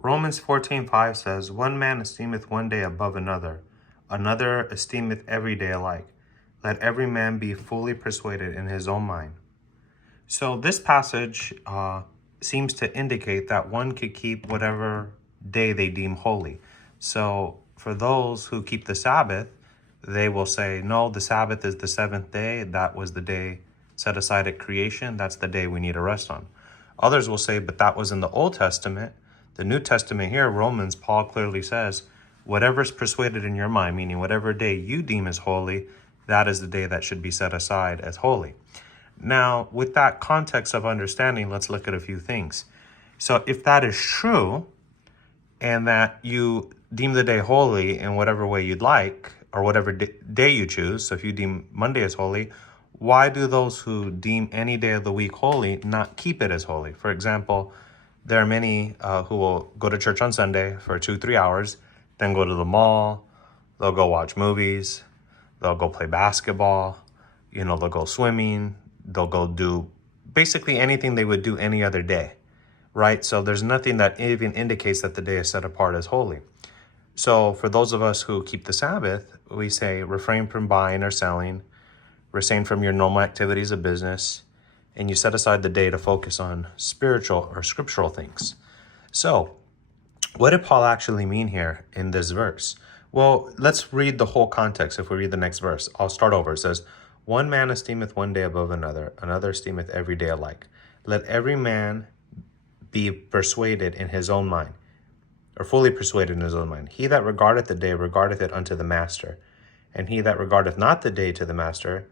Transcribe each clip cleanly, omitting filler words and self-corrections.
Romans 14:5 says, One man esteemeth one day above another, another esteemeth every day alike. Let every man be fully persuaded in his own mind. So this passage seems to indicate that one could keep whatever day they deem holy. So for those who keep the Sabbath, they will say, no, the Sabbath is the seventh day. That was the day set aside at creation. That's the day we need to rest on. Others will say, but that was in the Old Testament. The New Testament here, Romans, Paul clearly says, whatever's persuaded in your mind, meaning whatever day you deem as holy, that is the day that should be set aside as holy. Now, with that context of understanding, let's look at a few things. So if that is true, and that you deem the day holy in whatever way you'd like, or whatever day you choose, so if you deem Monday as holy, why do those who deem any day of the week holy not keep it as holy? For example, there are many who will go to church on Sunday for 2-3 hours, then go to the mall, they'll go watch movies, they'll go play basketball, they'll go swimming, they'll go do basically anything they would do any other day, right? So there's nothing that even indicates that the day is set apart as holy. So for those of us who keep the Sabbath, we say refrain from buying or selling, refrain from your normal activities of business, and you set aside the day to focus on spiritual or scriptural things. So what did Paul actually mean here in this verse? Well, let's read the whole context. If we read the next verse, I'll start over. It says, one man esteemeth one day above another, another esteemeth every day alike. Let every man be persuaded in his own mind, or fully persuaded in his own mind. He that regardeth the day regardeth it unto the master, and he that regardeth not the day to the master,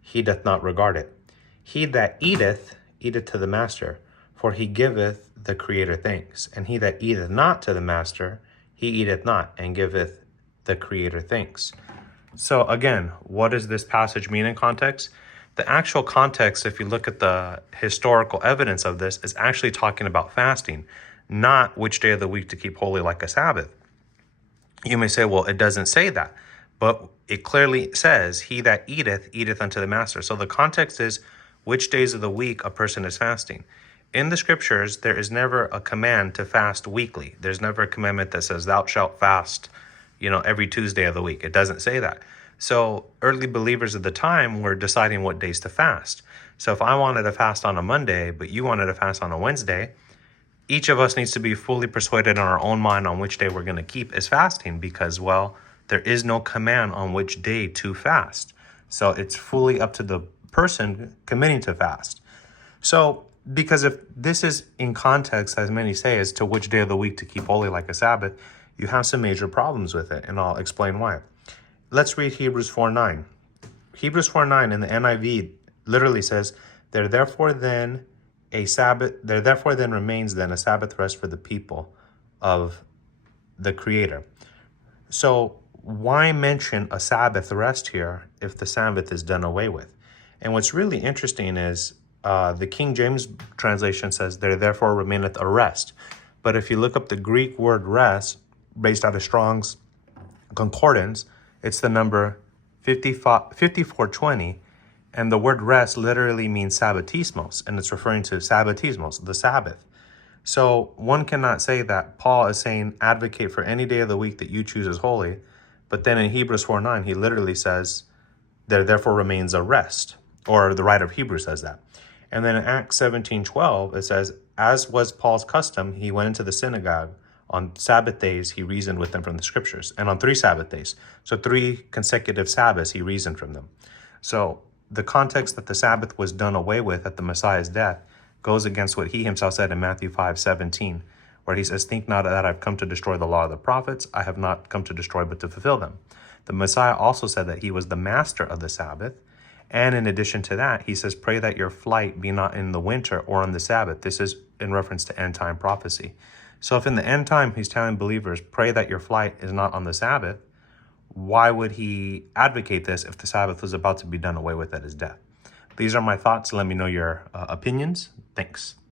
he doth not regard it. He that eateth, eateth to the master, for he giveth the Creator thanks. And he that eateth not to the master, he eateth not, and giveth the Creator thanks. So again, what does this passage mean in context? The actual context, if you look at the historical evidence of this, is actually talking about fasting, not which day of the week to keep holy like a Sabbath. You may say, well, it doesn't say that, but it clearly says, he that eateth, eateth unto the master. So the context is which days of the week a person is fasting. In the scriptures, there is never a command to fast weekly. There's never a commandment that says, thou shalt fast, every Tuesday of the week. It doesn't say that. So early believers at the time were deciding what days to fast. So if I wanted to fast on a Monday, but you wanted to fast on a Wednesday, each of us needs to be fully persuaded in our own mind on which day we're going to keep as fasting because, well, there is no command on which day to fast. So it's fully up to the person committing to fast. So because if this is in context, as many say, as to which day of the week to keep holy like a Sabbath, you have some major problems with it, and I'll explain why. Let's read Hebrews 4:9. Hebrews 4:9 in the NIV literally says, there therefore then remains then a Sabbath rest for the people of the Creator. So why mention a Sabbath rest here if the Sabbath is done away with? And what's really interesting is the King James translation says, there therefore remaineth a rest. But if you look up the Greek word rest, based out of Strong's Concordance, it's the number 5420, and the word rest literally means sabbatismos, and it's referring to sabbatismos, the Sabbath. So one cannot say that Paul is saying advocate for any day of the week that you choose as holy, but then in Hebrews 4:9, he literally says, there therefore remains a rest, or the writer of Hebrews says that. And then in Acts 17:12, it says, as was Paul's custom, he went into the synagogue. On Sabbath days, he reasoned with them from the scriptures. And on 3 Sabbath days, so 3 consecutive Sabbaths, he reasoned from them. So the context that the Sabbath was done away with at the Messiah's death goes against what he himself said in Matthew 5:17, where he says, think not that I've come to destroy the law of the prophets. I have not come to destroy, but to fulfill them. The Messiah also said that he was the master of the Sabbath. And in addition to that, he says, pray that your flight be not in the winter or on the Sabbath. This is in reference to end time prophecy. So if in the end time he's telling believers, pray that your flight is not on the Sabbath, why would he advocate this if the Sabbath was about to be done away with at his death? These are my thoughts. Let me know your opinions. Thanks.